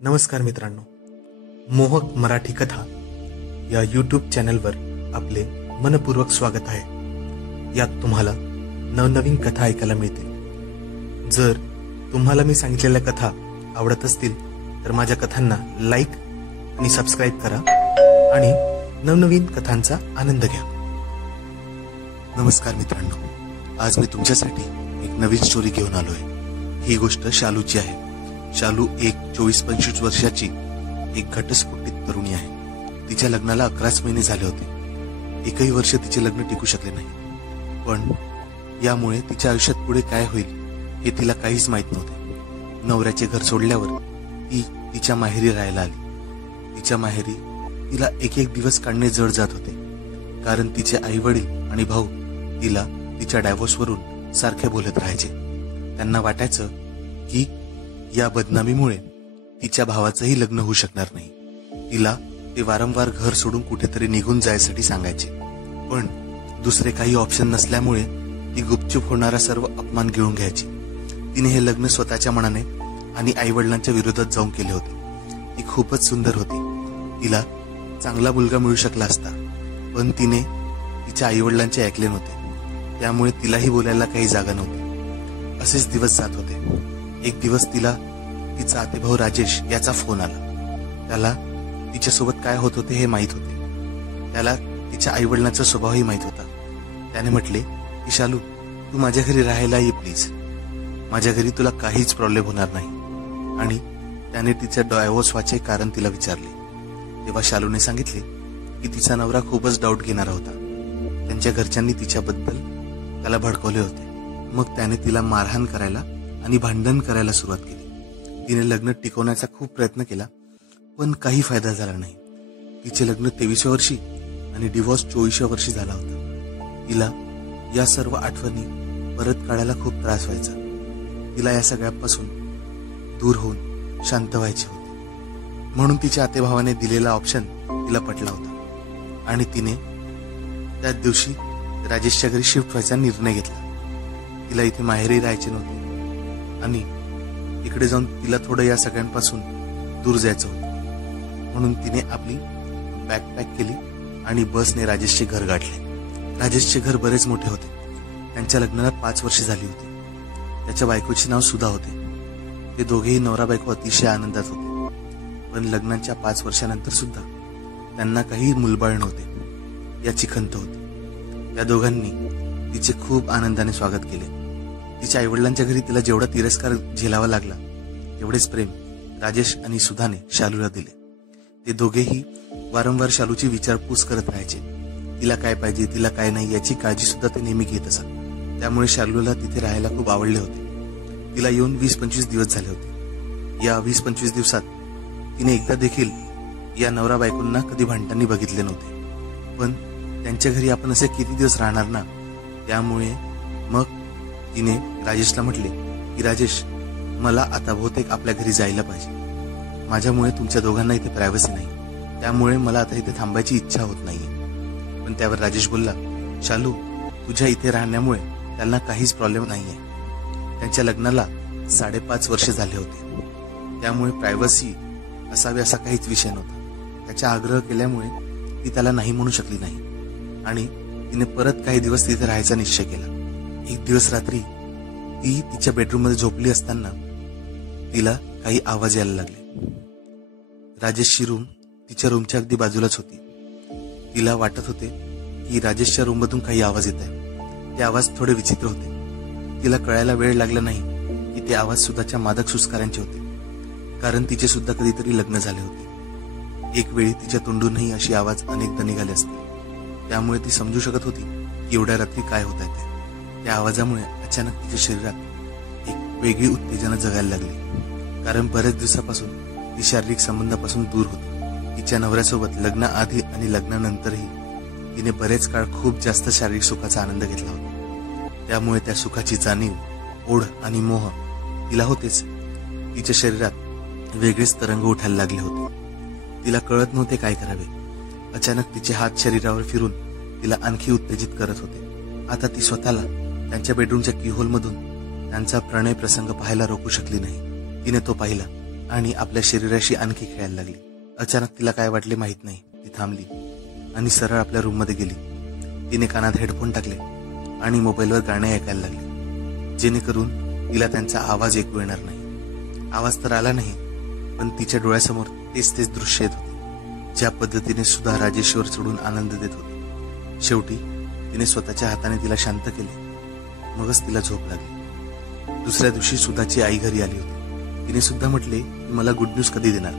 नमस्कार मित्रांनो, मोहक मराठी कथा या यूट्यूब चॅनलवर आपले मनपूर्वक स्वागत आहे। यात तुम्हाला नवनवीन कथा ऐकायला मिळतील। जर तुम्हाला मी सांगितलेल्या कथा आवडत असतील तर माझ्या कथांना लाईक आणि सबस्क्राईब करा आणि नवनवीन कथांचा आनंद घ्या। नमस्कार मित्रांनो, आज मी तुमच्यासाठी एक नवीन स्टोरी घेऊन आलोय। ही गोष्ट शालूची आहे। शालू एक 24-25 वर्षाची एक घटस्फोटित तरुणी आहे। तिच्या लग्नाला 11 महिने झाले होते। एकही वर्ष तिचे लग्न टिकू शकले नाही, पण यामुळे तिच्या आयुष्यात पुढे काय होईल हे तिला काहीच माहित नव्हते। नवऱ्याचे घर सोडल्यावर ती तिच्या माहेरी राहायला आली। तिच्या माहेरी तिला एक एक दिवस काढणे जड जात होते, कारण तिचे आई वडील आणि भाऊ तिला तिच्या डायव्होर्सवरून सारखे बोलत राहायचे। त्यांना वाटायचं की या बदनामीमुळे तिच्या भावाचंही लग्न होऊ शकणार नाही। तिला ते वारंवार घर सोडून कुठेतरी निघून जायसाठी सांगायचे, पण दुसरे काही ऑप्शन नसल्यामुळे ती गुपचूप होणारा सर्व अपमान गिळून घ्यायची। तिने हे लग्न स्वतःच्या मनाने आणि आई वडिलांच्या विरोधात जाऊन केले होते। ती खूपच सुंदर होती। तिला चांगला मुलगा मिळू शकला असता, पण तिने तिच्या आई वडिलांचे ऐकले नव्हते, त्यामुळे तिलाही बोलायला काही जागा नव्हती। असेच दिवस जात होते। एक दिवस तिला तिचा आतेभाऊ राजेश याचा फोन आला। त्याला तिच्यासोबत काय होत होते हे माहित होते। त्याला तिच्या आई वडिलांचा स्वभावही माहित होता। त्याने म्हटले की शालू, तू माझ्या घरी राहायला ये प्लीज। माझ्या घरी तुला काहीच प्रॉब्लेम होणार नाही। आणि त्याने तिच्या डायव्होर्स व्हायचे कारण तिला विचारले। तेव्हा शालूने सांगितले की तिचा नवरा खूपच डाऊट घेणारा होता। त्यांच्या घरच्यांनी तिच्याबद्दल त्याला भडकवले होते। मग त्याने तिला मारहाण करायला आणि भांडण करायला सुरुवात केली। तिने लग्न टिकवण्याचा खूप प्रयत्न केला, पण काही फायदा झाला नाही। तिचे लग्न 23व्या वर्षी आणि डिव्होर्स 24व्या वर्षी झाला होता। तिला या सर्व आठवणी परत काढायला खूप त्रास व्हायचा। तिला या सगळ्यापासून दूर होऊन शांत व्हायचे होते, म्हणून तिच्या आतेभावाने दिलेला ऑप्शन तिला पटला होता आणि तिने त्याच दिवशी राजेशच्या घरी शिफ्ट व्हायचा निर्णय घेतला। तिला इथे माहेरी राहायचे नव्हते आणि इकडे जाऊन तिला थोडं या सगळ्यांपासून दूर जायचं होतं, म्हणून तिने आपली बॅग पॅक केली आणि बसने राजेशचे घर गाठले। राजेशचे घर बरेच मोठे होते। त्यांच्या लग्नाला 5 वर्षे झाली होती। त्याच्या बायकोचे नाव सुधा होते। ते दोघेही नवरा बायको अतिशय आनंदात होते, पण लग्नाच्या 5 वर्षानंतर सुद्धा त्यांना काही मुलबाळ नव्हते याची खंत होती। त्या दोघांनी तिचे खूप आनंदाने स्वागत केले। तिच्या आईवडिलांच्या घरी तिला जेवढा तिरस्कार झेलावा लागला, तेवढेच प्रेम राजेश आणि सुधाने शालूला दिले। ते दोघेही वारंवार शालूची विचारपूस करत राहायचे। तिला काय पाहिजे, तिला काय नाही याची काळजी सुद्धा ते नेहमी घेत असत। त्यामुळे शालूला तिथे राहायला खूप आवडले होते। तिला येऊन 20-25 दिवस झाले होते। या 20-25 दिवसात तिने एकदा देखील या नवरा बायकोंना कधी भांडताना बघितले नव्हते, पण त्यांच्या घरी आपण असे किती दिवस राहणार ना। त्यामुळे मग तिने राजेशला म्हटले की राजेश, मला आता बहुतेक आपल्या घरी जायला पाहिजे। माझ्यामुळे तुमच्या दोघांना इथे प्रायव्हसी नाही, त्यामुळे मला आता इथे थांबायची इच्छा होत नाहीये। पण त्यावर राजेश बोलला, शालू, तुझ्या इथे राहण्यामुळे त्यांना काहीच प्रॉब्लेम नाहीये। त्यांच्या लग्नाला 5.5 वर्ष झाले होते, त्यामुळे प्रायव्हसी असावी असा काहीच विषय नव्हता। त्याचा आग्रह केल्यामुळे ती त्याला नाही म्हणू शकली नाही आणि तिने परत काही दिवस तिथे राहायचा निश्चय केला। एक दिवस रात्री ती तिच्या बेडरूम मध्ये झोपली असताना तिला काही आवाज यायला लागले। राजेशची रूम तिच्या रूमच्या अगदी बाजूलाच होती। तिला वाटत होते की राजेशच्या रूम मधून काही आवाज येत आहे। ते आवाज थोडे विचित्र होते। तिला कळायला वेळ लागला नाही की ते आवाज सुद्धाच्या मादक सुस्कारांचे होते, कारण तिचे सुद्धा कधीतरी लग्न झाले होते। एक वेळी तिच्या तोंडूनही अशी आवाज अनेकदा निघाले असते, त्यामुळे ती समजू शकत होती की एवढ्या रात्री काय होत आहे ते। त्या आवाजामुळे अचानक तिच्या शरीरात एक वेगळी उत्तेजना जगायला लागली, कारण बऱ्याच दिवसापासून ती शारीरिक संबंधापासून दूर होती। तिच्या नवऱ्यासोबत लग्नाआधी आणि लग्नानंतरही तिने बरेच काळ खूप जास्त शारीरिक सुखाचा आनंद घेतला होता। त्यामुळे त्या सुखाची जाणीव, ओढ आणि मोह तिला होतेच। तिच्या शरीरात वेगळेच तरंग उठायला लागले होते। तिला कळत नव्हते काय करावे। अचानक तिचे हात शरीरावर फिरून तिला आणखी उत्तेजित करत होते। आता ती स्वतःला त्यांच्या बेडरूमच्या कीहोल मधून त्यांचा प्रणय प्रसंग पाहायला रोखू शकली नाही। तिने तो पाहिला आणि आपल्या शरीराशी आणखी खेळायला लागली. अचानक तिला काय वाटले माहित नाही, ती थांबली आणि सरळ आपल्या रूममध्ये गेली. तिने कानात हेडफोन टाकले आणि मोबाईलवर गाणे ऐकायला लागले, जेणेकरून तिला त्यांचा आवाज ऐकू येणार नाही. आवाज तर आला नाही, पण तिच्या डोळ्यासमोर तेच दृश्य येत होते, ज्या पद्धतीने सुधा राजेशवर चढून आनंद देत होती. शेवटी तिने स्वतःच्या हाताने तिला शांत केले, मगच तिला झोप लागली. दुसऱ्या दिवशी सुधाची आई घरी आली होती. तिने सुद्धा म्हटले की मला गुड न्यूज कधी देणार,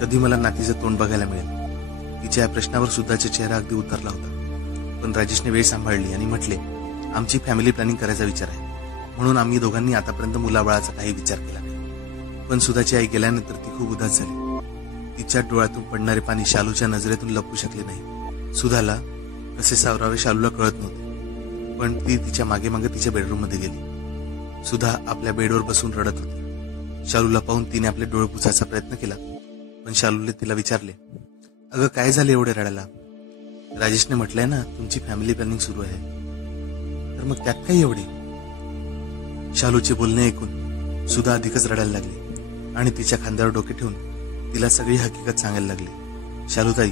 कधी मला नातीचं तोंड बघायला मिळेल. तिच्या या प्रश्नावर सुधाचा चेहरा अगदी उतरला होता. पण राजेशने वेळ सांभाळली आणि म्हटले, आमची फॅमिली प्लॅनिंग करायचा विचार आहे, म्हणून आम्ही दोघांनी आतापर्यंत मुलाबाळाचा काही विचार केला नाही. पण सुधाची आई गेल्यानंतर ती खूप उदास झाली. तिच्या डोळ्यातून पडणारे पाणी शालूच्या नजरेतून लपू शकले नाही. सुधाला कसे सावरावे शालूला कळत नव्हते, पण ती तिच्या मागे मागे तिच्या बेडरूम मध्ये गेली. सुधा आपल्या बेडवर बसून रडत होती. शालूला पाहून तिने आपले डोळे पुसायचा प्रयत्न केला, पण शालूने तिला विचारले, अगं काय झाले एवढे रडायला? राजेशने म्हटलंय ना तुमची फॅमिली प्लॅनिंग सुरू आहे, तर मग त्यात काही एवढी? शालूचे बोलणे ऐकून सुधा अधिकच रडायला लागली आणि तिच्या खांद्यावर डोके ठेवून तिला सगळी हकीकत सांगायला लागली. शालूताई,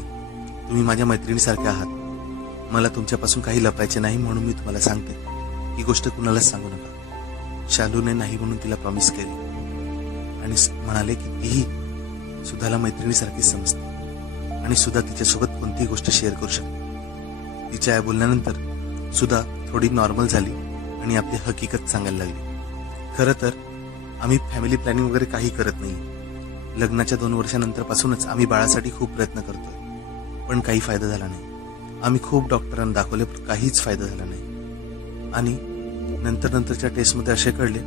तुम्ही माझ्या मैत्रिणीसारख्या आहात. मला तुमच्यापासून काही लपायचे नाही, म्हणून मी तुम्हाला सांगते, ही गोष्ट कुणालाच सांगू नका. शालूने नाही म्हणून तिला प्रॉमिस केली आणि म्हणाले की तीही सुधाला मैत्रिणीसारखीच समजते आणि सुधा तिच्यासोबत कोणतीही गोष्ट शेअर करू शकते. तिच्या या बोलण्यानंतर सुधा थोडी नॉर्मल झाली आणि आपली हकीकत सांगायला लागली. खरं तर आम्ही फॅमिली प्लॅनिंग वगैरे काही करत नाही. लग्नाच्या 2 वर्षानंतर पासूनच आम्ही बाळासाठी खूप प्रयत्न करतोय, पण काही फायदा झाला नाही. आम्ही खूप डॉक्टरांना दाखवले, पण काहीच फायदा झाला नाही. आणि नंतरच्या टेस्टमध्ये असे कळले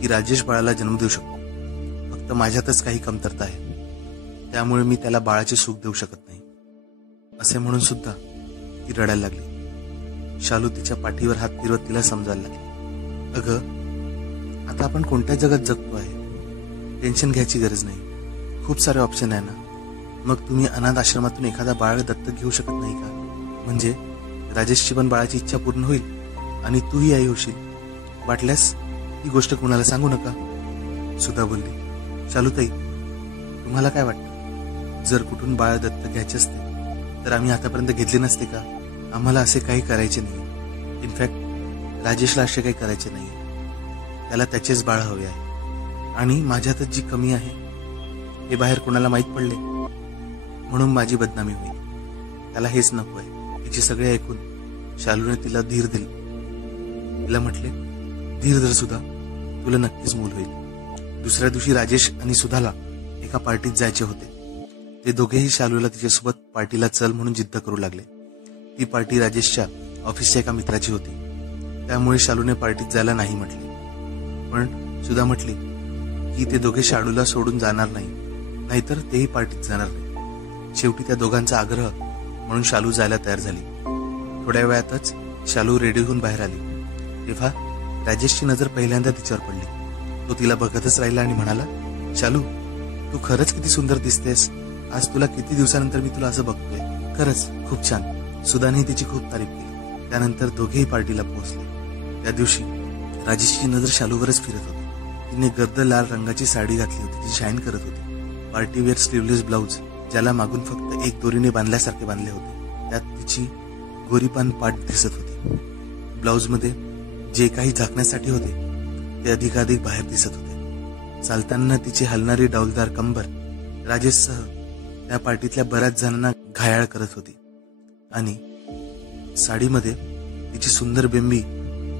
की राजेश बाळाला जन्म देऊ शकतो, फक्त माझ्यातच काही कमतरता आहे, त्यामुळे मी त्याला बाळाचे सुख देऊ शकत नाही, असे म्हणून सुद्धा ती रडायला लागली. शालू तिच्या पाठीवर हात फिरवत तिला समजायला लागली, अगं आता आपण कोणत्या जगात जगतो आहे, टेन्शन घ्यायची गरज नाही, खूप सारे ऑप्शन आहे ना. मग तुम्ही अनाथ आश्रमातून एखादा बाळ दत्तक घेऊ शकत नाही का? म्हणजे राजेशची पण बाळाची इच्छा पूर्ण होईल आणि तूही आई होशील. वाटल्यास ही गोष्ट कुणाला सांगू नका. सुधा बोलली, शालूताई, तुम्हाला काय वाटतं, जर कुठून बाळ दत्तक घ्यायचे असते तर आम्ही आतापर्यंत घेतले नसते का? आम्हाला असे काही करायचे नाही. इनफॅक्ट राजेशला असे काही करायचे नाही. त्याला त्याचेच बाळ हवे आहे आणि माझ्यातच जी कमी आहे हे बाहेर कोणाला माहीत पडले म्हणून माझी बदनामी होईल. त्याला हेच नको आहे. तिचे सगळे ऐकून शालूने तिला धीर दिली. तिला म्हटले, धीर धर सुधा, तुला नक्कीच मूल होईल. दुसऱ्या दिवशी राजेश आणि सुधाला एका पार्टीत जायचे होते. ते दोघेही शालूला तिच्यासोबत पार्टीला चल म्हणून जिद्द करू लागले. ती पार्टी राजेशच्या ऑफिसच्या एका मित्राची होती, त्यामुळे शालूने पार्टीत जायला नाही म्हटले. पण सुधा म्हटली की ते दोघे शालूला सोडून जाणार नाही, नाहीतर तेही पार्टीत जाणार नाही. शेवटी त्या दोघांचा आग्रह म्हणून शालू जायला तयार झाली. थोड्या वेळातच शालू रेडी होऊन बाहेर आली. तेव्हा राजेशची नजर पहिल्यांदा तिच्यावर पडली. तो तिला बघतच राहिला आणि म्हणाला, शालू, तू खरंच किती सुंदर दिसतेस. आज तुला किती दिवसानंतर मी तुला असं बघतोय. खरंच खूप छान. सुधाने तिची खूप तारीफ केली. त्यानंतर दोघेही पार्टीला पोहोचले. त्या दिवशी राजेशची नजर शालूवरच फिरत होती. तिने गर्द लाल रंगाची साडी घातली होती, ती शाईन करत होती. पार्टीवेअर स्लीवलेस ब्लाउज, ज्याला मागून फक्त एक दोरीने बांधल्यासारखे बांधले होते, त्यात तिची गोरीपान पाठ दिसत होती. ब्लाउजमध्ये जे काही झाकण्यासाठी होते ते अधिकाधिक बाहेर दिसत होते. चालताना तिची हलणारी डौलदार कंबर राजेशसह त्या पार्टीतल्या बऱ्याच जणांना घायाळ करत होती आणि साडीमध्ये तिची सुंदर बिंबी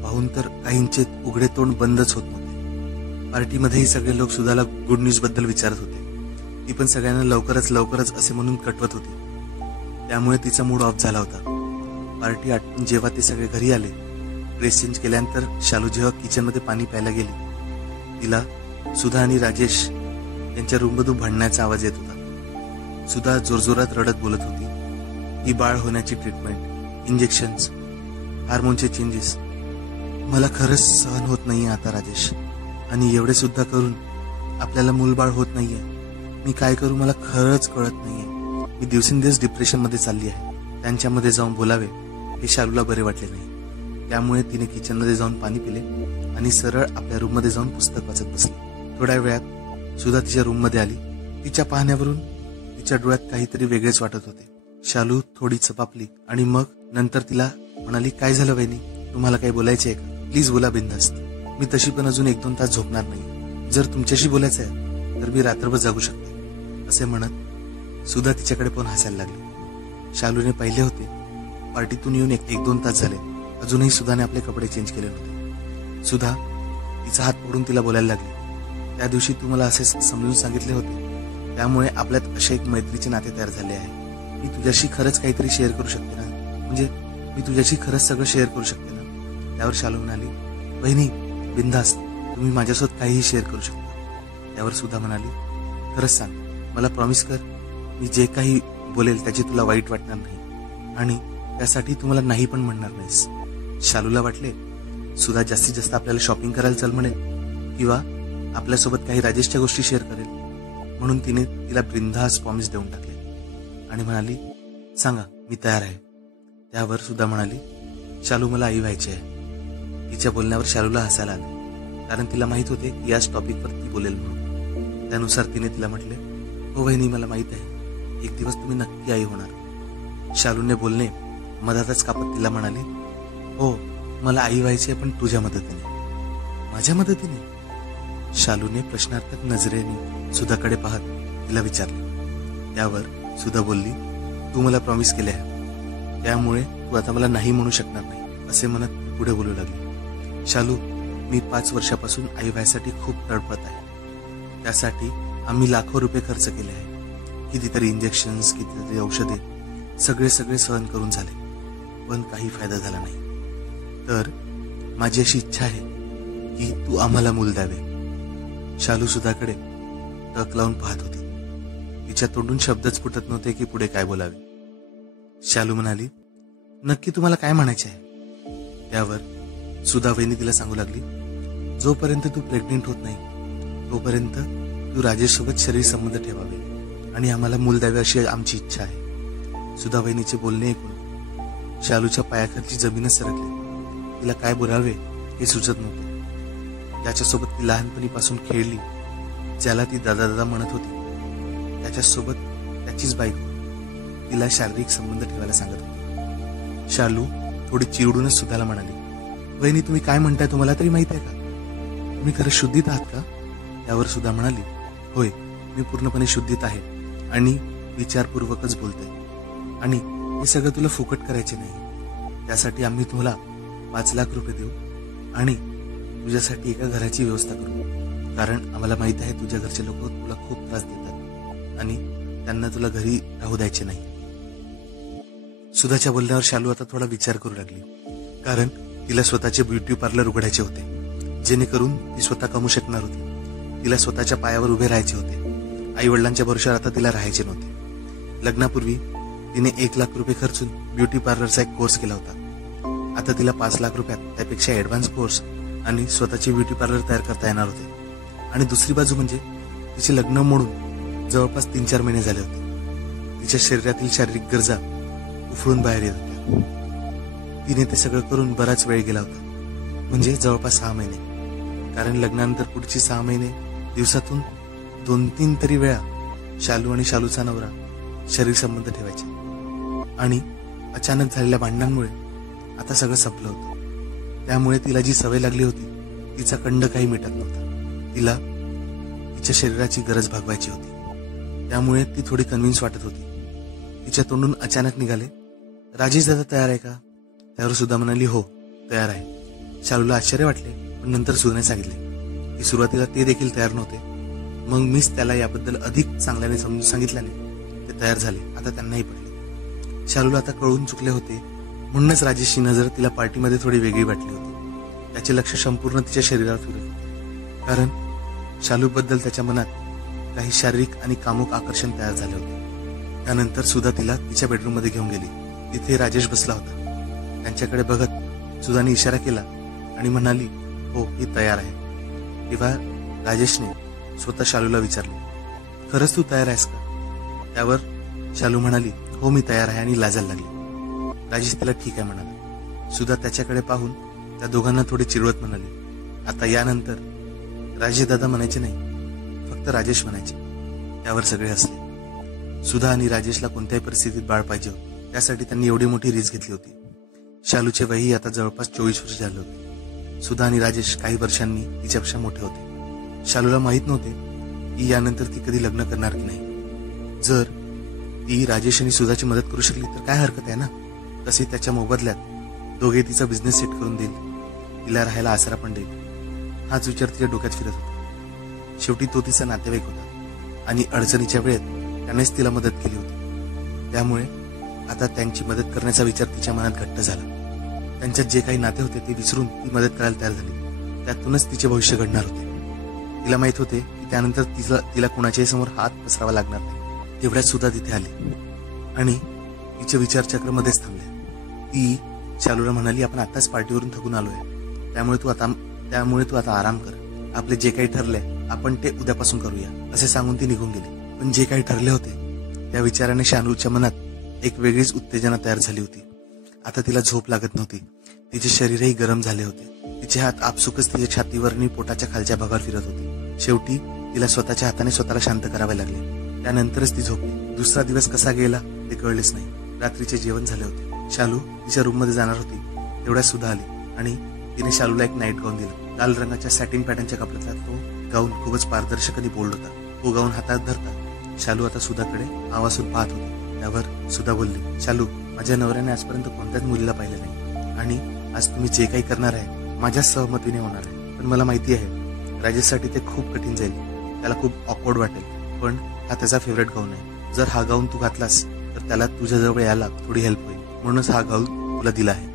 पाहून तर काहींचे उघडे तोंड बंदच होत नव्हते. पार्टीमध्येही सगळे लोक सुधाला गुड न्यूज बद्दल विचारत होते. ती पण सगळ्यांना लवकरच असे म्हणून कटवत होती. त्यामुळे तिचा मूड ऑफ झाला होता. पार्टी आटून जेव्हा ते सगळे घरी आले, ड्रेस चेंज केल्यानंतर शालू जेव्हा किचनमध्ये पाणी प्यायला गेली, तिला सुधा आणि राजेश यांच्या रूममधून भांडण्याचा आवाज येत होता. सुधा जोरजोरात रडत बोलत होती. ही बाळ होण्याची ट्रीटमेंट, इंजेक्शन्स, हार्मोनचे चेंजेस, मला खरंच सहन होत नाहीये आता राजेश. आणि एवढे सुद्धा करून आपल्याला मूलबाळ होत नाहीये. मी काय करू मला खरंच कळत नाहीये. मी दिवसेंदिवस डिप्रेशन मध्ये चालली आहे. त्यांच्यामध्ये जाऊन बोलावे हे शालूला बरे वाटले नाही. त्यामुळे तिने किचनमध्ये जाऊन पाणी पिले आणि सरळ आपल्या रूममध्ये जाऊन पुस्तक वाचत बसली. थोड्या वेळात सुधा तिच्या रूममध्ये आली. तिच्या पाहण्यावरून तिच्या डोळ्यात काहीतरी वेगळेच वाटत होते. शालू थोडी चपापली आणि मग नंतर तिला म्हणाली, काय झालं वहिनी, तुम्हाला काही बोलायचे आहे का? प्लीज बोला बिनधास्त. मी तशी पण अजून 1-2 तास झोपणार नाही. जर तुमच्याशी बोलायचं आहे तर मी रात्रभर जागू शकते. असे म्हणत सुधा तिच्याकडे पाहून हसायला लागली. शालूने पाहिले होते पार्टीतून येऊन 1-2 तास झाले. अजूनही सुधाने आपले कपडे चेंज केले नव्हते. सुधा तिचा हात पकडून तिला बोलायला लागली, त्या दिवशी तू मला असे समजून सांगितले होते, त्यामुळे आपल्यात असे एक मैत्रीचे नाते तयार झाले आहे. मी तुझ्याशी खरंच काहीतरी शेअर करू शकते ना, म्हणजे मी तुझ्याशी खरंच सगळं शेअर करू शकते ना. त्यावर शालू म्हणाली, बहिणी बिनधास्त, तुम्ही माझ्यासोबत काहीही शेअर करू शकता. त्यावर सुधा म्हणाली, खरंच सांग, मला प्रॉमिस कर, मी जे काही बोलेल त्याची तुला वाईट वाटणार नाही आणि त्यासाठी तुम्हाला नाही पण म्हणणार नाहीस. शालूला वाटले सुधा जास्तीत जास्त आपल्याला शॉपिंग करायला चल म्हणेल किंवा आपल्यासोबत काही राजेशच्या गोष्टी शेअर करेल, म्हणून तिने तिला बिनधास्त प्रॉमिस देऊन टाकले आणि म्हणाली, सांगा, मी तयार आहे. त्यावर सुधा म्हणाली, शालू मला आई व्हायची आहे. तिच्या बोलण्यावर शालूला हसायला आले, कारण तिला माहित होते की याच टॉपिकवर ती बोलेल म्हणून. त्यानुसार तिने तिला म्हटले, हो वहिनी, मला माहित आहे, एक दिवस तुम्ही नक्की आई होणार. शालूने बोलणे मधातच कापत तिला म्हणाली, हो मला आई व्हायची आहे, पण तुझ्या मदतीने. माझ्या मदतीने? शालूने प्रश्नार्थक नजरेने सुधाकडे पाहत तिला विचारले. त्यावर सुधा बोलली, तू मला प्रॉमिस केले आहे, त्यामुळे तू आता मला नाही म्हणू शकणार नाही. असे म्हणत पुढे बोलू लागली, शालू, मी 5 वर्षापासून आई व्हायसाठी खूप तडपत आहे. त्यासाठी आम्ही लाखो रुपये खर्च केले आहे. कितीतरी इंजेक्शन्स, कितीतरी औषधे, सगळे सहन करून झाले, पण काही फायदा झाला नाही. तर माझी अशी इच्छा आहे की तू आम्हाला मूल द्यावे. शालू सुधाकडे टक लावून पाहत होती. तिच्या तोंडून शब्दच फुटत नव्हते की पुढे काय बोलावे. शालू म्हणाली, नक्की तुम्हाला काय म्हणायचे आहे? त्यावर सुधा वहिनी तिला सांगू लागली, जोपर्यंत तू प्रेग्नेंट होत नाही तोपर्यंत तू राजेश सोबत शरीर संबंध ठेवावे आणि आम्हाला मूल द्यावे अशी आमची इच्छा आहे. सुधा वहिनीचे बोलणे ऐकून शालूच्या पायाखालची जमीनच सरकली. तिला काय बोलावे हे सुचत नव्हते. ज्याच्यासोबत ती लहानपणीपासून खेळली, ज्याला ती दादा दादा म्हणत होती, त्याच्यासोबत त्याचीच बायको तिला शारीरिक संबंध ठेवायला सांगत होती. शालू थोडी चिरडूनच सुधाला म्हणाली, वहिनी तुम्ही काय म्हणताय तुम्हाला तरी माहित आहे का? तुम्ही खरं शुद्धीत आहात का? त्यावर सुधा म्हणाली, होय, मी पूर्णपणे शुद्धीत आहे आणि विचारपूर्वकच बोलते, आणि हे सगळं तुला फुकट करायचे नाही. त्यासाठी आम्ही तुला 5 लाख रुपये देऊ आणि तुझ्यासाठी एका घराची व्यवस्था करू, कारण आम्हाला माहित आहे तुझ्या घरचे लोक तुला खूप त्रास देतात आणि त्यांना तुला घरी राहू द्यायचे नाही. सुधाच्या बोलण्यावर शालू आता थोडा विचार करू लागली, कारण तिला स्वतःचे ब्युटी पार्लर उघडायचे होते, जेणेकरून ती स्वतः कमवू शकणार होती. तिला स्वतःच्या पायावर उभे राहायचे होते. आई वडिलांच्या भरोशावर आता तिला राहायचे नव्हते. लग्नापूर्वी तिने 1 लाख रुपये खर्चून ब्युटी पार्लरचा एक कोर्स केला होता. आता तिला 5 लाख रुपयात त्यापेक्षा ऍडव्हान्स कोर्स आणि स्वतःचे ब्युटी पार्लर तयार करता येणार होते. आणि दुसरी बाजू म्हणजे तिचे लग्न मोडून जवळपास 3-4 महिने झाले होते. तिच्या शरीरातील शारीरिक गरजा उफळून बाहेर येत होत्या. तिने ते सगळं करून बराच वेळ गेला होता, म्हणजे जवळपास 6 महिने. कारण लग्नानंतर पुढची 6 महिने दिवसातून 2-3 तरी वेळा शालू आणि शालूचा नवरा शरीर संबंध ठेवायचे. आणि अचानक झालेल्या भांडणांमुळे आता सगळं संपलं होतं. त्यामुळे तिला जी सवय लागली होती तिचा कंड काही मिटत नव्हता. तिला तिच्या शरीराची गरज भागवायची होती. त्यामुळे ती थोडी कन्व्हिन्स वाटत होती. तिच्या तोंडून अचानक निघाले, राजेश दादा तयार आहे का? त्यावर सुधा म्हणाली, हो तयार आहे. शालूला आश्चर्य वाटले, पण नंतर सुधाने सांगितले की सुरुवातीला ते देखील तयार नव्हते. मग मीच त्याला याबद्दल अधिक चांगल्याने समजून सांगितल्याने ते तयार झाले. आता त्यांनाही पडले. शालूला आता कळून चुकले होते, म्हणूनच राजेशची नजर तिला पार्टीमध्ये थोडी वेगळी वाटली होती. त्याचे लक्ष संपूर्ण तिच्या शरीरावर फिरत होते, कारण शालूबद्दल त्याच्या मनात काही शारीरिक आणि कामुक आकर्षण तयार झाले होते. त्यानंतर सुधा तिला तिच्या बेडरूममध्ये घेऊन गेली. तिथे राजेश बसला होता. त्यांच्याकडे बघत सुधाने इशारा केला आणि म्हणाली, हो ही तयार आहे. तेव्हा राजेशने स्वतः शालूला विचारले, खरंच तू तयार आहेस का? त्यावर शालू म्हणाली, हो मी तयार आहे, आणि लाजायला लागली. राजेश तिला ठीक आहे म्हणाला. सुधा त्याच्याकडे पाहून त्या दोघांना थोडी चिरवत म्हणाली, आता यानंतर राजेश दादा म्हणायचे नाही, फक्त राजेश म्हणायचे. त्यावर सगळे हसले. सुधा आणि राजेशला कोणत्याही परिस्थितीत बाळ पाहिजे होते, त्यासाठी त्यांनी एवढी मोठी रिस्क घेतली होती. शालूचे वयही आता जवळपास 24 वर्ष झाले होते. सुधा आणि राजेश काही वर्षांनी तिच्यापेक्षा मोठे होते. शालूला माहीत नव्हते की यानंतर ती कधी लग्न करणार की नाही. जर ती राजेश आणि सुधाची मदत करू शकली तर काय हरकत आहे ना. तसे त्याच्या मोबदल्यात दोघे तिचा बिझनेस सेट करून देईल, तिला राहायला आसरा पण देईल. हाच विचार तिच्या डोक्यात फिरत होता. शेवटी तो तिचा नातेवाईक होता आणि अडचणीच्या वेळेत त्यानेच तिला मदत केली होती. त्यामुळे आता त्यांची मदत करण्याचा विचार तिच्या मनात घट्ट झाला. त्यांच्यात जे काही नाते होते ते विसरून ती मदत करायला तयार झाली. त्यातूनच तिचे भविष्य घडणार होते. तिला माहित होते की त्यानंतर तिला कुणाच्याही समोर हात पसरावा लागणार नाही. तेवढ्यात सुद्धा तिथे आली आणि तिचे विचारचक्र मध्येच थांबले. ती शालूला म्हणाली, आपण आताच पार्टीवरून थकून आलोय, त्यामुळे तू आता आराम कर. आपले जे काही ठरले आपण ते उद्यापासून करूया, असे सांगून ती निघून गेली. पण जे काही ठरले होते त्या विचाराने शालूच्या मनात एक वेगळीच उत्तेजना तयार झाली होती. आता तिला झोप लागत नव्हती. तिचे शरीरही गरम झाले होते. तिचे हात आपसुकच तिच्या छातीवर आणि पोटाच्या खालच्या भागावर फिरत होते. शेवटी तिला स्वतःच्या हाताने स्वतःला शांत करावे लागले. त्यानंतरच ती झोपली. दुसरा दिवस कसा गेला ते कळलेच नाही. रात्रीचे जेवण झाले होते. शालू तिच्या रूममध्ये जाणार होती तेवढ्यात सुद्धा आली आणि तिने शालूला एक नाईट गाऊन दिला. लाल रंगाच्या सॅटिन पॅटर्नच्या कपड्यातला तो गाऊन खूपच पारदर्शक आणि बोल्ड होता. तो गाऊन हातात धरता शालू आता सुधाकडे आवासून पाहत होती. त्यावर सुधा बोलली, शालू, माझ्या नवऱ्याने आजपर्यंत कोणत्याच मुलीला पाहिले नाही आणि आज तुम्ही जे काही करणार आहे माझ्या सहमतीने होणार आहे. पण मला माहिती आहे राजेशसाठी ते खूप कठीण जाईल. त्याला खूप ऑकवर्ड वाटेल. पण हा त्याचा फेवरेट गाऊन आहे. जर हा गाऊन तू घातलास तर त्याला तुझ्याजवळ यायला थोडी हेल्प होईल, म्हणूनच हा गाऊन तुला दिला आहे.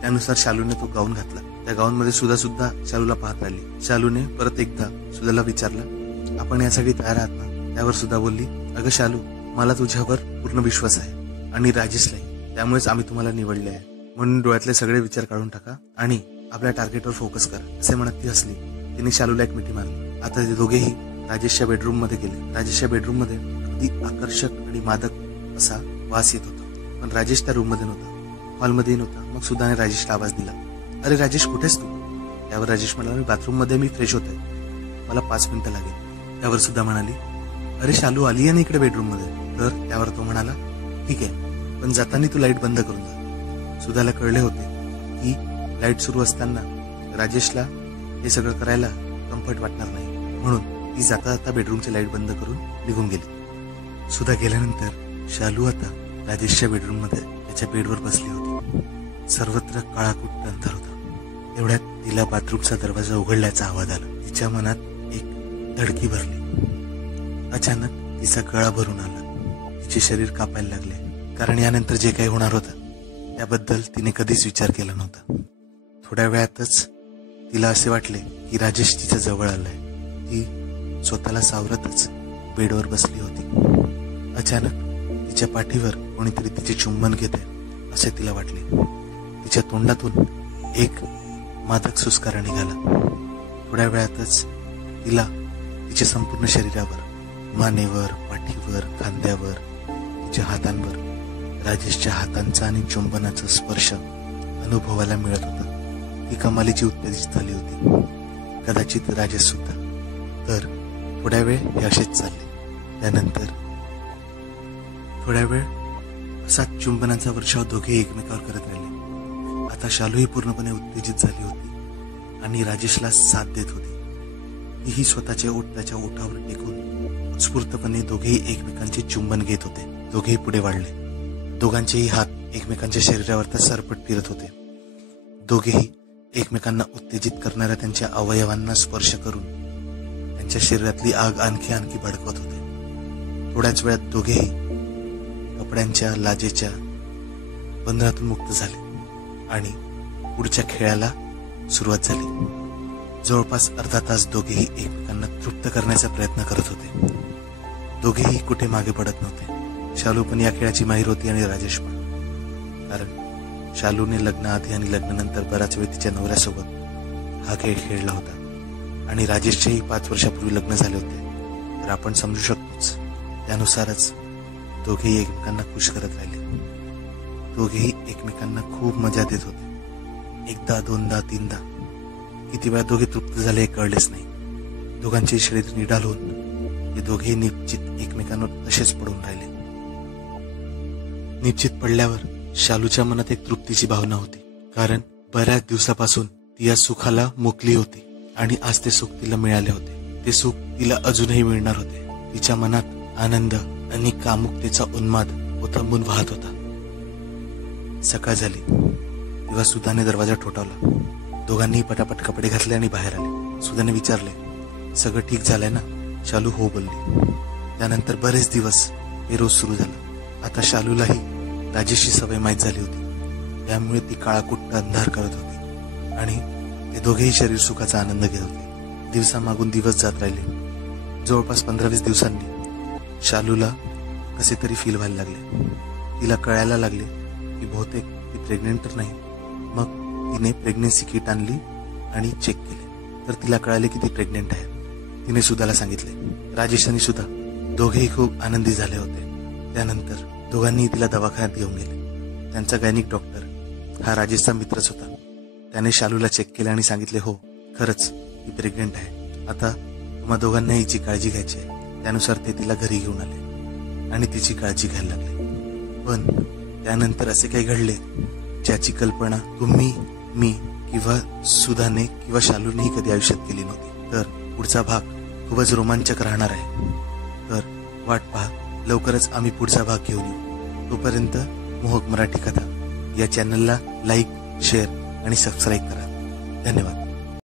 त्यानुसार शालूने तो गाऊन घातला. त्या गाऊनमध्ये सुद्धा शालूला पाहत राहिली. शालूने परत एकदा सुधाला विचारलं, आपण यासाठी तयार आहात ना? त्यावर सुधा बोलली, अगं शालू, मला तुझ्यावर पूर्ण विश्वास आहे आणि राजेशलाही. त्यामुळेच आम्ही तुम्हाला निवडले आहे. म्हणून डोळ्यातले सगळे विचार काढून टाका आणि आपल्या टार्गेटवर फोकस करा, असे म्हणत ती हसली. तिने शालूला एक मिठी मारली. आता ते दोघेही राजेशच्या बेडरूम मध्ये गेले. राजेशच्या बेडरूम मध्ये अगदी आकर्षक आणि मादक असा वास येत होता. पण राजेश त्या रूम मध्ये नव्हता, हॉलमध्येही नव्हता. मग सुधाने राजेशला आवाज दिला, अरे राजेश, कुठेस तू? त्यावर राजेश म्हणाला, बाथरूम मध्ये मी फ्रेश होतोय, मला 5 मिनिटं लागेल. त्यावर सुद्धा म्हणाली, अरे शालू आली आहे ना इकडे बेडरूम मध्ये. तर त्यावर तो म्हणाला, ठीक आहे, पण जाताना तू लाईट बंद करून जा. सुधाला कळले होते की लाईट सुरू असताना राजेशला हे सगळं करायला कम्फर्ट वाटणार नाही, म्हणून ती जाता जाता बेडरूमची लाईट बंद करून निघून गेली. सुधा गेल्यानंतर शालू आता राजेशच्या बेडरूम मध्ये त्याच्या बेडवर बसली होती. सर्वत्र काळाकुट्ट अंधार होता. एवढ्यात तिला बाथरूमचा दरवाजा उघडल्याचा आवाज आला. तिच्या मनात एक धडकी भरली. अचानक तिचा गळा भरून आला. तिचे शरीर कापायला लागले, कारण यानंतर जे काही होणार होतं त्याबद्दल तिने कधीच विचार केला नव्हता. थोड्या वेळातच तिला असे वाटले की राजेश तिच्या जवळ आलाय. ती स्वतःला सावरतच बेडवर बसली होती. अचानक तिच्या पाठीवर कोणीतरी तिचे चुंबन घेते असे तिला वाटले. तिच्या तोंडातून एक मादक सुस्कारा निघाला. थोड्या वेळातच तिला तिच्या संपूर्ण शरीरावर, मानेवर, पाठीवर, खांद्यावर, तिच्या हातांवर राजेशच्या हातांचा आणि चुंबनाचा स्पर्श अनुभवायला मिळत होता. ती कमालीची उत्तेजित झाली होती. कदाचित राजेश सुद्धा. तर थोड्या वेळ हे असेच चालले. त्यानंतर थोड्या वेळ असा चुंबनाचा वर्षाव दोघे एकमेकावर करत राहिले. आता शालूही पूर्णपणे उत्तेजित झाली होती आणि राजेशला साथ देत होती. तीही स्वतःचे ओठ त्याच्या ओठावर टेकून उत्स्फूर्तपणे दोघेही एकमेकांचे चुंबन घेत होते. दोघेही पुढे वाढले. दोघांचेही हात एकमेकांच्या शरीरावर सरपट फिरत होते. दोघेही एकमेकांना उत्तेजित करणाऱ्या त्यांच्या अवयवांना स्पर्श करून त्यांच्या शरीरातली आग आणखी भडकवत होते. थोड्याच वेळात दोघेही कपड्यांच्या लाजेच्या बंधनातून मुक्त झाले आणि पुढच्या खेळाला सुरुवात झाली. जवळपास अर्धा तास दोघेही एकमेकांना तृप्त करण्याचा प्रयत्न करत होते. दोघेही कुठे मागे पडत नव्हते. शालू पण या खेळाची माहीर होती आणि राजेश पण. कारण शालूने लग्नाआधी आणि लग्नानंतर बराच वेळ तिच्या नवऱ्यासोबत हा खेळ खेळला होता आणि राजेशचेही 5 वर्षापूर्वी लग्न झाले होते. तर आपण समजू शकतोच. त्यानुसारच दोघेही एकमेकांना खुश करत राहिले. दोघेही एकमेकांना खूप मजा देत होते. एकदा, दोनदा, तीनदा, किती वेळा दोघे तृप्त झाले हे कळलेच नाही. दोघांचे शरीर निढाल होऊन ते दोघेही निश्चित एकमेकांवर तसेच पडून राहिले. निश्चित पडल्यावर शालूच्या मनात एक तृप्तीची भावना होती, कारण बऱ्याच दिवसापासून ती या सुखाला मुकली होती आणि आज ते सुख तिला मिळाले होते. ते सुख तिला अजूनही मिळणार होते. तिच्या मनात आनंद आणि कामुकतेचा उन्माद ओथंबून वाहत होता. सकाळ झाली तेव्हा सुधाने दरवाजा ठोठावला. दोघांनीही पटापट कपडे घातले आणि बाहेर आले. सुधाने विचारले, सगळं ठीक झालंय ना? शालू हो बोलली. त्यानंतर बरेच दिवस हे रोज सुरू झालं. आता शालूलाही राजेशची सवय माहीत झाली होती. त्यामुळे ती काळाकुट्ट अंधार करत होती आणि ते दोघेही शरीर सुखाचा आनंद घेत होते. दिवसामागून दिवस जात राहिले. जवळपास 15-20 दिवसांनी शालूला कसे तरी फील व्हायला लागले. तिला कळायला लागले की बहुतेक ती प्रेग्नेंट तर नाही. मग तिने प्रेग्नेन्सी किट आणली आणि चेक केले तर तिला कळाले की ती प्रेग्नेंट आहे. तिने सुधाला सांगितले. राजेश आणि सुधा दोघेही खूप आनंदी झाले होते. त्यानंतर दोघांनी तिला दवाखान्यात घेऊन गेले. त्यांचा गायनिक डॉक्टर हा राजेशचा मित्रच होता. त्याने शालूला चेक केले आणि सांगितले, हो खरंच ती प्रेग्नेंट आहे. आता तुम्हा दोघांना हिची काळजी घ्यायची आहे. त्यानुसार ते तिला घरी घेऊन आले आणि तिची काळजी घ्यायला लागले. पण त्यानंतर असे काही घडले ज्याची कल्पना तुम्ही, मी किंवा सुधाने किंवा शालूनेही कधी आयुष्यात केली नव्हती. तर पुढचा भाग खूपच रोमांचक राहणार आहे. तर वाट पहा, लवकरच आम्ही पुढचा भाग घेऊन येऊ. तोपर्यंत मोहक मराठी कथा या चॅनलला लाईक, शेअर आणि सबस्क्राईब करा. धन्यवाद.